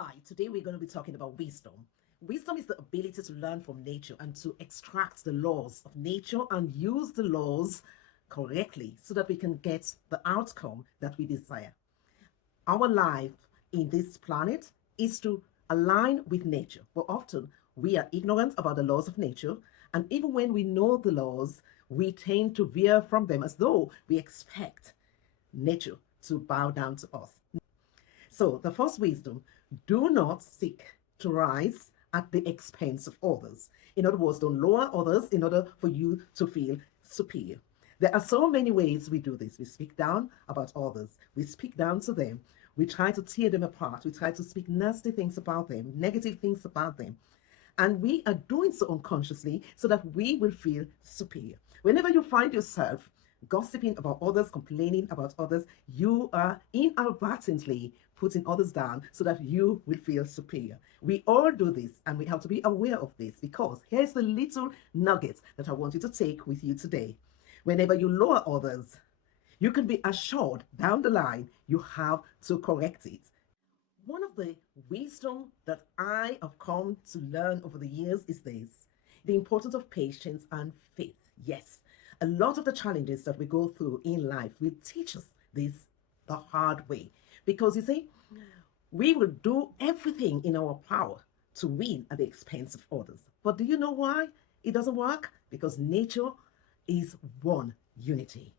Hi, today we're going to be talking about wisdom. Wisdom is the ability to learn from nature and to extract the laws of nature and use the laws correctly so that we can get the outcome that we desire. Our life in this planet is to align with nature, but often we are ignorant about the laws of nature, and even when we know the laws, we tend to veer from them as though we expect nature to bow down to us. So, the first wisdom, do not seek to rise at the expense of others. In other words, don't lower others in order for you to feel superior. There are so many ways we do this. We speak down about others, we speak down to them, we try to tear them apart, we try to speak nasty things about them, negative things about them. And we are doing so unconsciously so that we will feel superior. Whenever you find yourself gossiping about others, complaining about others, you are inadvertently putting others down so that you will feel superior. We all do this, and we have to be aware of this, because here's the little nugget that I want you to take with you today. Whenever you lower others, you can be assured down the line you have to correct it. One of the wisdom that I have come to learn over the years is this: the importance of patience and faith. Yes, a lot of the challenges that we go through in life will teach us this the hard way. Because you see, we will do everything in our power to win at the expense of others. But do you know why it doesn't work? Because nature is one unity.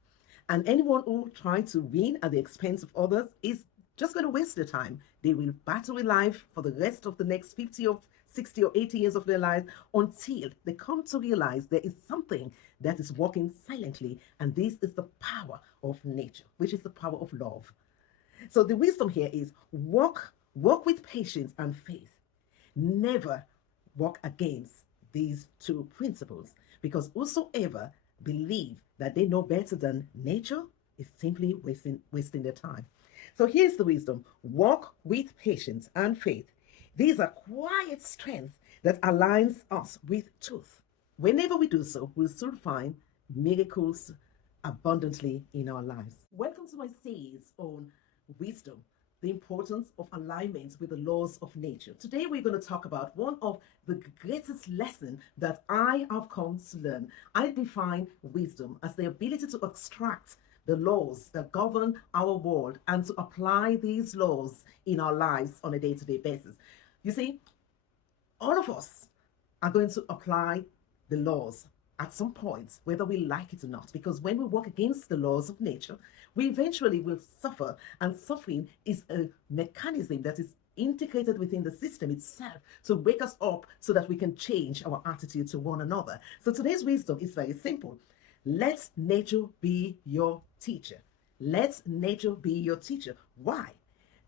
And anyone who tries to win at the expense of others is just going to waste their time. They will battle with life for the rest of the next 50 or 60 or 80 years of their lives until they come to realize there is something that is working silently. And this is the power of nature, which is the power of love. So the wisdom here is walk with patience and faith. Never walk against these two principles, because whosoever believe that they know better than nature is simply wasting their time. So here's the wisdom: walk with patience and faith. These are quiet strength that aligns us with truth. Whenever we do so, we'll soon find miracles abundantly in our lives. Welcome to my series on wisdom, the importance of alignment with the laws of nature. Today we're going to talk about one of the greatest lessons that I have come to learn. I define wisdom as the ability to extract the laws that govern our world and to apply these laws in our lives on a day-to-day basis. You see, all of us are going to apply the laws at some point, whether we like it or not, because when we work against the laws of nature, we eventually will suffer, and suffering is a mechanism that is integrated within the system itself to wake us up so that we can change our attitude to one another. So today's wisdom is very simple. Let nature be your teacher. Let nature be your teacher. Why?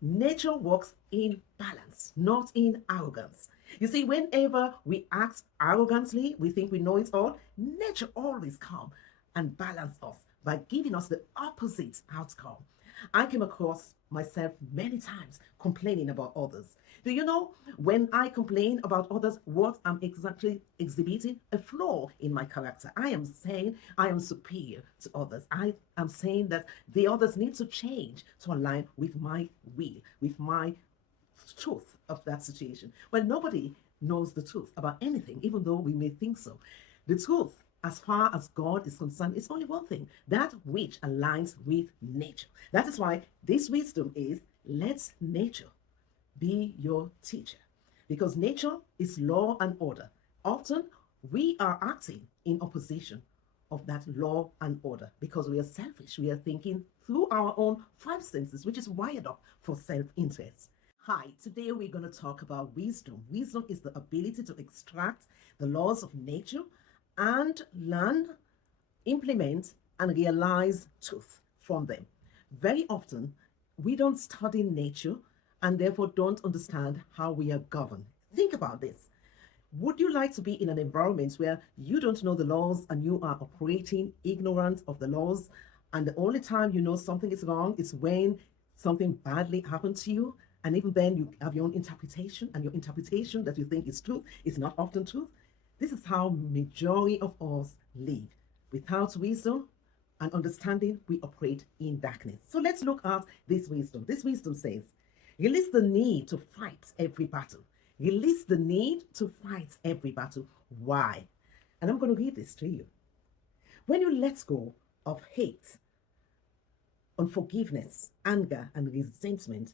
Nature works in balance, not in arrogance. You see, whenever we act arrogantly, we think we know it all, nature always comes and balance us by giving us the opposite outcome. I came across myself many times complaining about others. Do you know, when I complain about others, what I'm exactly exhibiting? A flaw in my character. I am saying I am superior to others. I am saying that the others need to change to align with my will, with my truth of that situation. Well, nobody knows the truth about anything, even though we may think so. The truth, as far as God is concerned, is only one thing: that which aligns with nature. That is why this wisdom is: let nature be your teacher. Because nature is law and order. Often we are acting in opposition of that law and order because we are selfish. We are thinking through our own five senses, which is wired up for self-interest. Hi, today we're going to talk about wisdom. Wisdom is the ability to extract the laws of nature and learn, implement, and realize truth from them. Very often, we don't study nature and therefore don't understand how we are governed. Think about this. Would you like to be in an environment where you don't know the laws and you are operating ignorant of the laws, and the only time you know something is wrong is when something badly happened to you? And even then, you have your own interpretation, and your interpretation that you think is truth is not often truth. This is how majority of us live. Without wisdom and understanding, we operate in darkness. So let's look at this wisdom. This wisdom says, Release the need to fight every battle. Release the need to fight every battle. Why? And I'm going to read this to you. When you let go of hate, unforgiveness, anger, and resentment,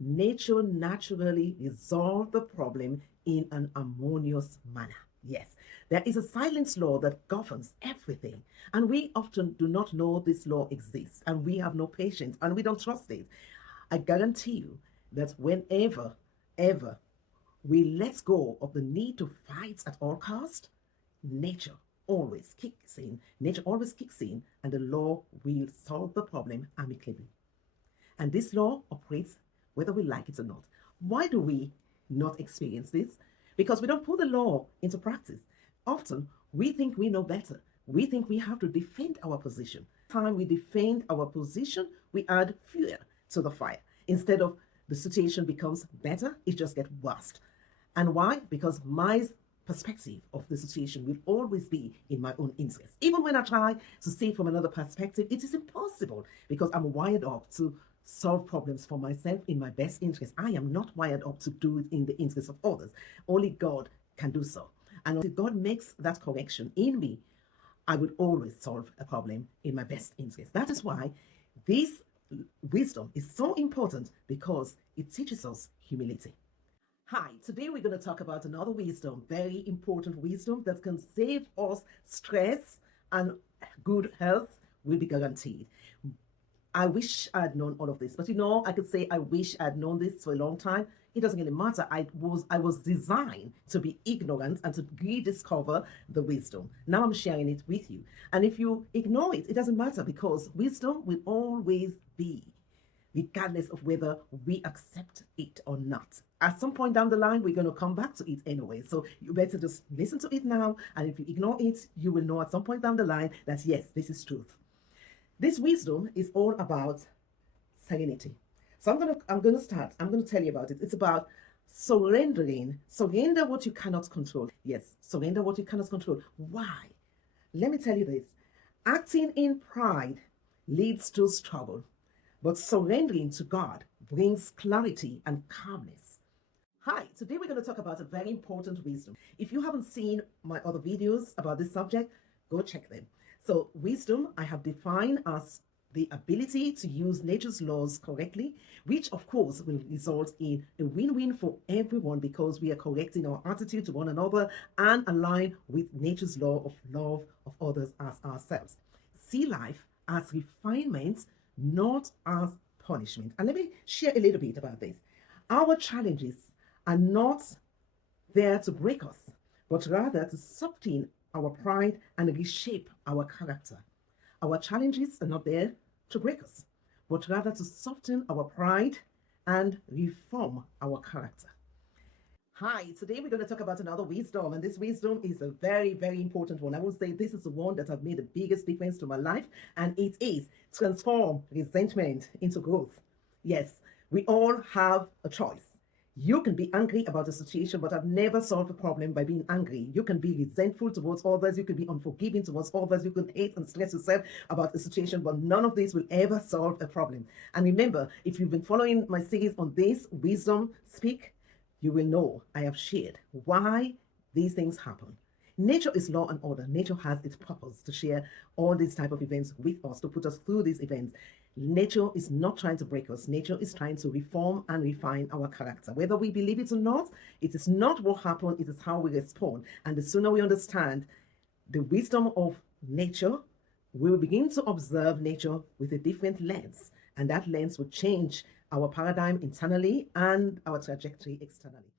nature naturally resolves the problem in an harmonious manner. Yes, there is a silent law that governs everything, and we often do not know this law exists, and we have no patience, and we don't trust it. I guarantee you that whenever, ever, we let go of the need to fight at all cost, nature always kicks in. Nature always kicks in, and the law will solve the problem amicably. And this law operates whether we like it or not. Why do we not experience this? Because we don't put the law into practice. Often, we think we know better. We think we have to defend our position. Time we defend our position, we add fuel to the fire. Instead of the situation becomes better, it just gets worse. And why? Because my perspective of the situation will always be in my own interest. Even when I try to see it from another perspective, it is impossible because I'm wired up to solve problems for myself in my best interest. I am not wired up to do it in the interest of others. Only God can do so. And until God makes that correction in me, I would always solve a problem in my best interest. That is why this wisdom is so important, because it teaches us humility. Hi, today we're going to talk about another wisdom, very important wisdom that can save us stress, and good health will be guaranteed. I wish I had known all of this, but I could say I wish I had known this for a long time. It doesn't really matter. I was designed to be ignorant and to rediscover the wisdom. Now I'm sharing it with you. And if you ignore it, it doesn't matter, because wisdom will always be, regardless of whether we accept it or not. At some point down the line, we're going to come back to it anyway. So you better just listen to it now. And if you ignore it, you will know at some point down the line that, yes, this is truth. This wisdom is all about serenity. So I'm going to tell you about it. It's about surrendering. Surrender what you cannot control. Yes, surrender what you cannot control. Why? Let me tell you this. Acting in pride leads to struggle, but surrendering to God brings clarity and calmness. Hi, today we're going to talk about a very important wisdom. If you haven't seen my other videos about this subject, go check them. So wisdom I have defined as the ability to use nature's laws correctly, which of course will result in a win-win for everyone, because we are correcting our attitude to one another and align with nature's law of love of others as ourselves. See life as refinement, not as punishment. And let me share a little bit about this. Our challenges are not there to break us, but rather to soften our pride and reshape our character. Our challenges are not there to break us, but rather to soften our pride and reform our character. Hi, today we're going to talk about another wisdom, and this wisdom is a very, very important one. I would say this is the one that has made the biggest difference to my life, and it is transform resentment into growth. Yes, we all have a choice. You can be angry about a situation, but I've never solved a problem by being angry. You can be resentful towards others. You can be unforgiving towards others. You can hate and stress yourself about a situation, but none of this will ever solve a problem. And remember, if you've been following my series on this, Wisdom Speak, you will know I have shared why these things happen. Nature is law and order. Nature has its purpose to share all these type of events with us, to put us through these events. Nature is not trying to break us. Nature is trying to reform and refine our character. Whether we believe it or not, it is not what happened, it is how we respond. And the sooner we understand the wisdom of nature, we will begin to observe nature with a different lens. And that lens will change our paradigm internally and our trajectory externally.